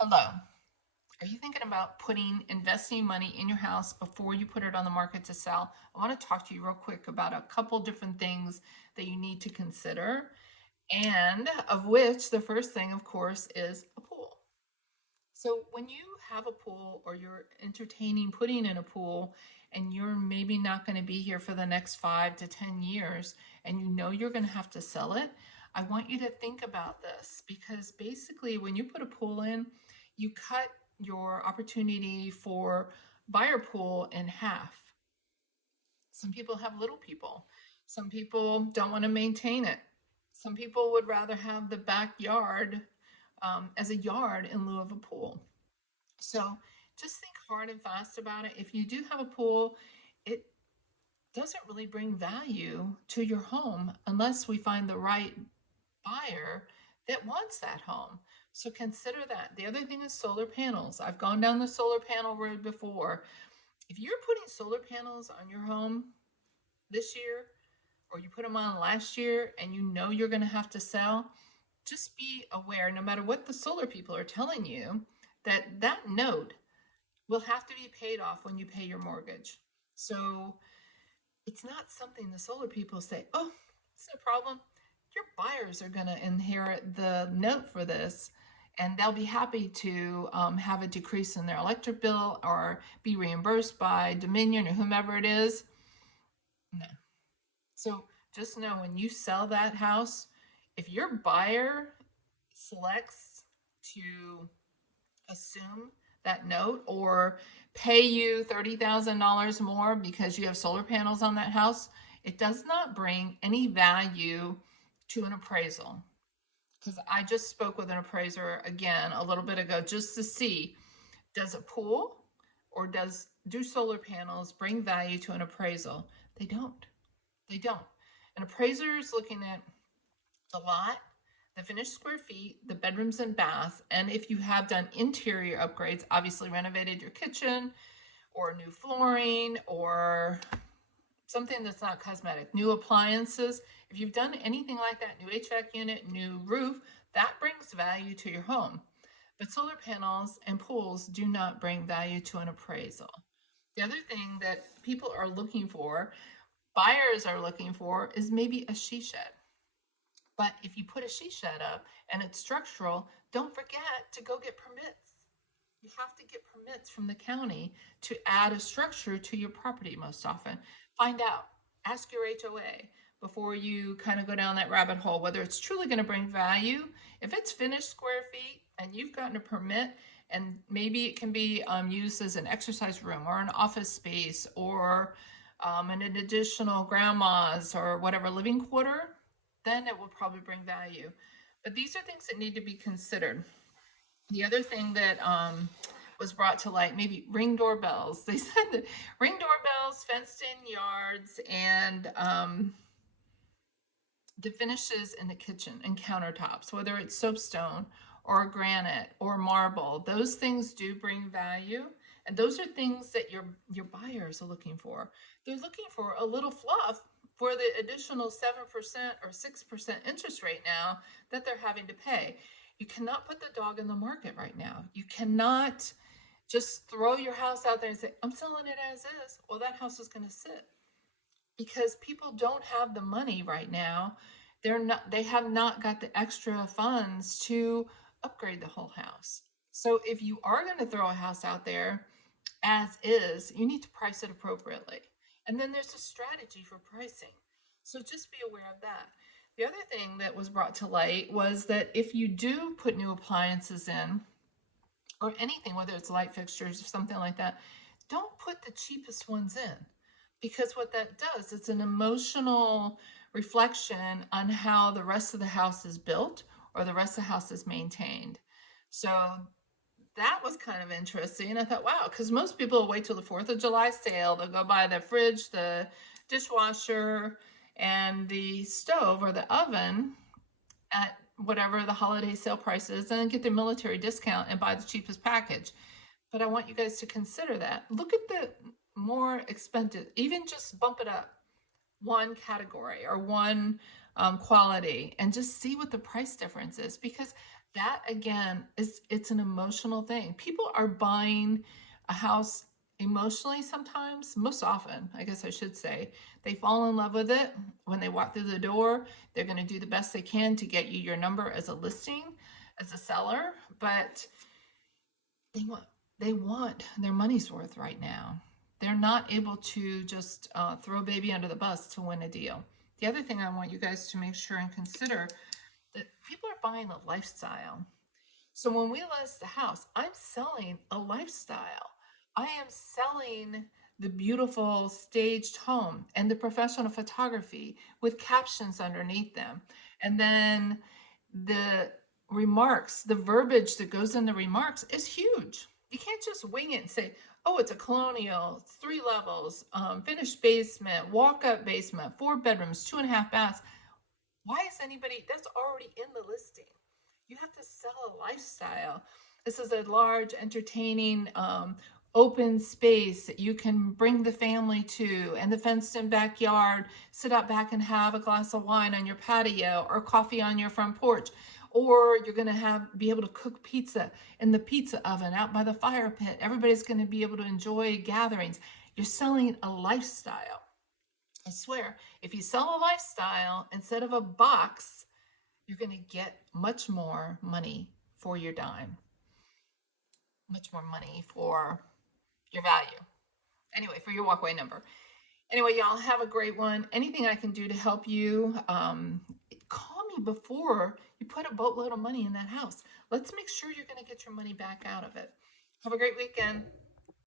Hello. Are you thinking about investing money in your house before you put it on the market to sell? I want to talk to you real quick about a couple different things that you need to consider, and of which the first thing, of course, is a pool. So when you have a pool or you're entertaining putting in a pool and you're maybe not going to be here for the next 5 to 10 years and you know you're going to have to sell it, I want you to think about this because basically when you put a pool in, you cut your opportunity for buyer pool in half. Some people have little people. Some people don't want to maintain it. Some people would rather have the backyard as a yard in lieu of a pool. So just think hard and fast about it. If you do have a pool, it doesn't really bring value to your home unless we find the right buyer that wants that home. So consider that. The other thing is solar panels. I've gone down the solar panel road before. If you're putting solar panels on your home this year, or you put them on last year and you know you're going to have to sell, just be aware, no matter what the solar people are telling you, that that note will have to be paid off when you pay your mortgage. So it's not something the solar people say, oh, it's no problem. Your buyers are going to inherit the note for this, and they'll be happy to have a decrease in their electric bill or be reimbursed by Dominion or whomever it is. No. So just know when you sell that house, if your buyer selects to assume that note or pay you $30,000 more because you have solar panels on that house, it does not bring any value to an appraisal. Because I just spoke with an appraiser again a little bit ago just to see, does a pool or do solar panels bring value to an appraisal? They don't. They don't. An appraiser is looking at the lot, the finished square feet, the bedrooms and baths, and if you have done interior upgrades, obviously renovated your kitchen or new flooring or something that's not cosmetic, new appliances. If you've done anything like that, new HVAC unit, new roof, that brings value to your home. But solar panels and pools do not bring value to an appraisal. The other thing that people are looking for, buyers are looking for, is maybe a she shed. But if you put a she shed up and it's structural, don't forget to go get permits. You have to get permits from the county to add a structure to your property most often. Find out, ask your HOA before you kind of go down that rabbit hole, whether it's truly going to bring value. If it's finished square feet and you've gotten a permit, and maybe it can be used as an exercise room or an office space or an additional grandma's or whatever living quarter, then it will probably bring value. But these are things that need to be considered. The other thing that was brought to light, maybe ring doorbells. They said that ring doorbells, fenced in yards, and the finishes in the kitchen and countertops, whether it's soapstone or granite or marble, those things do bring value. And those are things that your buyers are looking for. They're looking for a little fluff for the additional 7% or 6% interest rate now that they're having to pay. You cannot put the dog in the market right now. You cannot just throw your house out there and say, I'm selling it as is. Well, that house is going to sit because people don't have the money right now. They have not got the extra funds to upgrade the whole house. So if you are going to throw a house out there as is, you need to price it appropriately. And then there's a strategy for pricing. So just be aware of that. The other thing that was brought to light was that if you do put new appliances in, or anything, whether it's light fixtures or something like that, don't put the cheapest ones in. Because what that does, it's an emotional reflection on how the rest of the house is built or the rest of the house is maintained. So that was kind of interesting. I thought, wow, because most people will wait till the 4th of July sale. They'll go buy the fridge, the dishwasher, and the stove or the oven at whatever the holiday sale price is and then get their military discount and buy the cheapest package. But I want you guys to consider that. Look at the more expensive, even just bump it up one category or one quality and just see what the price difference is, because that again is, it's an emotional thing. People are buying a house emotionally sometimes, most often, I guess I should say. They fall in love with it. When they walk through the door, they're going to do the best they can to get you your number as a listing, as a seller, but they want they want their money's worth right now. They're not able to just throw a baby under the bus to win a deal. The other thing I want you guys to make sure and consider, that people are buying a lifestyle. So when we list the house, I'm selling a lifestyle. I am selling the beautiful staged home and the professional photography with captions underneath them. And then the remarks, the verbiage that goes in the remarks is huge. You can't just wing it and say, oh, it's a colonial, 3 levels, finished basement, walk-up basement, 4 bedrooms, 2.5 baths. Why is anybody, that's already in the listing. You have to sell a lifestyle. This is a large, entertaining, open space that you can bring the family to, and the fenced-in backyard, sit out back and have a glass of wine on your patio or coffee on your front porch. Or you're going to be able to cook pizza in the pizza oven out by the fire pit. Everybody's going to be able to enjoy gatherings. You're selling a lifestyle. I swear, if you sell a lifestyle instead of a box, you're going to get much more money for your dime, much more money for your value. Anyway, for your walkway number. Anyway, y'all have a great one. Anything I can do to help you, call me before you put a boatload of money in that house. Let's make sure you're going to get your money back out of it. Have a great weekend.